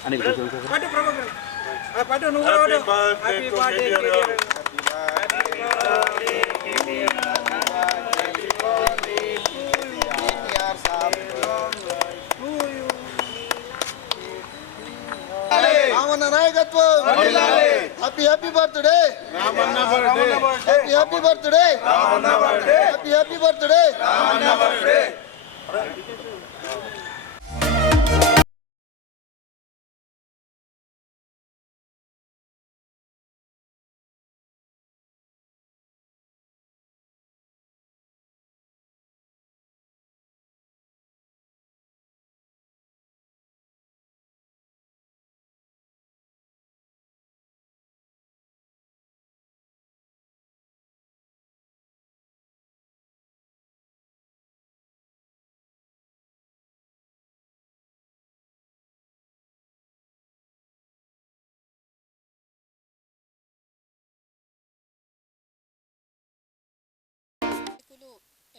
అని పట్టు ప్రభాకర్ ఆ, పట్టు నువ్వు కూడా పట్టు. Happy birthday KTR. రామన్న నాయకత్వం happy happy birthday happy happy birthday happy happy birthday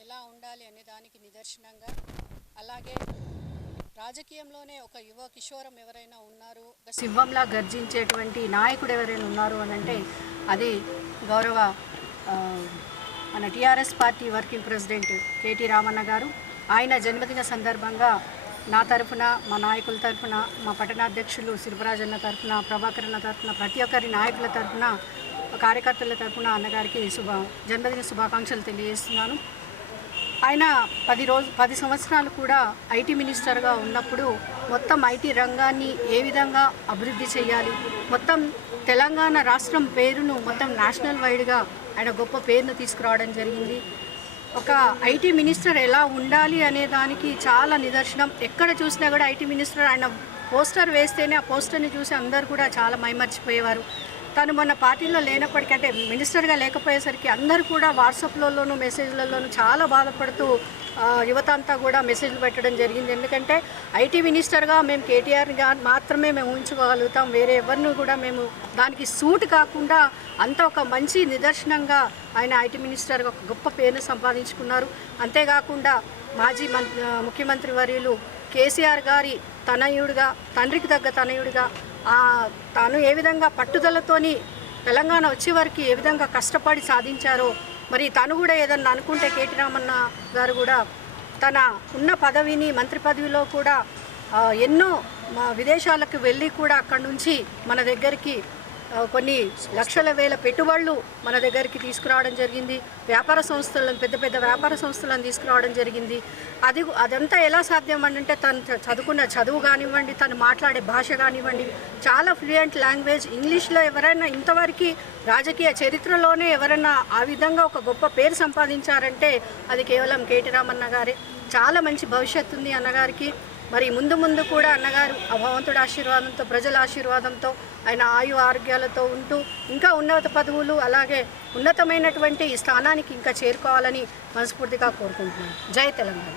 ఎలా ఉండాలి అనే దానికి నిదర్శనంగా అలాగే రాజకీయంలోనే ఒక యువ కిషోరం ఎవరైనా ఉన్నారు ఒక సింహంలా గర్జించేటువంటి నాయకుడు ఎవరైనా ఉన్నారు అని అంటే అది గౌరవ మన TRS party working president KT Ramanna గారు. ఆయన జన్మదిన సందర్భంగా నా తరఫున మా నాయకుల తరఫున మా పట్టణాధ్యక్షులు శిల్పరాజన్న తరఫున ప్రభాకరన్న తరఫున ప్రతి ఒక్కరి నాయకుల తరఫున కార్యకర్తల తరఫున అన్నగారికి శుభ జన్మదిన శుభాకాంక్షలు తెలియజేస్తున్నాను. ఆయన పది రోజు పది సంవత్సరాలు కూడా ఐటీ మినిస్టర్గా ఉన్నప్పుడు మొత్తం ఐటీ రంగాన్ని ఏ విధంగా అభివృద్ధి చేయాలి? మొత్తం తెలంగాణ రాష్ట్రం పేరును మొత్తం నేషనల్ వైడ్గా ఆయన గొప్ప పేరును తీసుకురావడం జరిగింది. ఒక ఐటీ మినిస్టర్ ఎలా ఉండాలి అనే దానికి చాలా నిదర్శనం. ఎక్కడ చూసినా కూడా ఐటీ మినిస్టర్ ఆయన పోస్టర్ వేస్తేనే ఆ పోస్టర్ని చూసి అందరు కూడా చాలా మైమర్చిపోయేవారు. తను మొన్న పార్టీలో లేనప్పటికీ అంటే మినిస్టర్గా లేకపోయేసరికి అందరూ కూడా వాట్సాప్లలోనూ మెసేజ్లలోనూ చాలా బాధపడుతూ యువత అంతా కూడా మెసేజ్లు పెట్టడం జరిగింది. ఎందుకంటే ఐటీ మినిస్టర్గా మేము కేటీఆర్గా మాత్రమే మేము ఊహించుకోగలుగుతాం. వేరే ఎవరిని కూడా మేము దానికి సూట్ కాకుండా అంత ఒక మంచి నిదర్శనంగా ఆయన ఐటీ మినిస్టర్గా ఒక గొప్ప పేరును సంపాదించుకున్నారు. అంతేకాకుండా మాజీ మం ముఖ్యమంత్రి వర్యులు కేసీఆర్ గారి తనయుడిగా తండ్రికి తగ్గ తనయుడిగా తాను ఏ విధంగా పట్టుదలతోని తెలంగాణ వచ్చే వరకు ఏ విధంగా కష్టపడి సాధించారో మరి తను కూడా ఏదన్నా అనుకుంటే కేటీ రామన్న గారు కూడా తన ఉన్న పదవిని మంత్రి పదవిలో కూడా ఎన్నో విదేశాలకు వెళ్ళి కూడా అక్కడి నుంచి మన దగ్గరికి కొన్ని లక్షల వేల పెట్టుబడులు మన దగ్గరికి తీసుకురావడం జరిగింది. వ్యాపార సంస్థలను పెద్ద పెద్ద వ్యాపార సంస్థలను తీసుకురావడం జరిగింది. అది అదంతా ఎలా సాధ్యం అంటే తను చ- చదువుకున్న చదువు కానివ్వండి తను మాట్లాడే భాష కానివ్వండి చాలా ఫ్లూయెంట్ లాంగ్వేజ్. ఇంగ్లీష్లో ఎవరైనా ఇంతవరకు రాజకీయ చరిత్రలోనే ఎవరైనా ఆ విధంగా ఒక గొప్ప పేరు సంపాదించారంటే అది కేవలం కేటీ రామన్న గారే. చాలా మంచి భవిష్యత్తు ఉంది అన్నగారికి. మరి ముందు ముందు కూడా అన్నగారు ఆ భగవంతుడి ఆశీర్వాదంతో ప్రజల ఆశీర్వాదంతో ఆయన ఆయు ఆరోగ్యాలతో ఉంటూ ఇంకా ఉన్నత పదవులు అలాగే ఉన్నతమైనటువంటి ఈ స్థానానికి ఇంకా చేరుకోవాలని మనస్ఫూర్తిగా కోరుకుంటున్నాను. జై తెలంగాణ.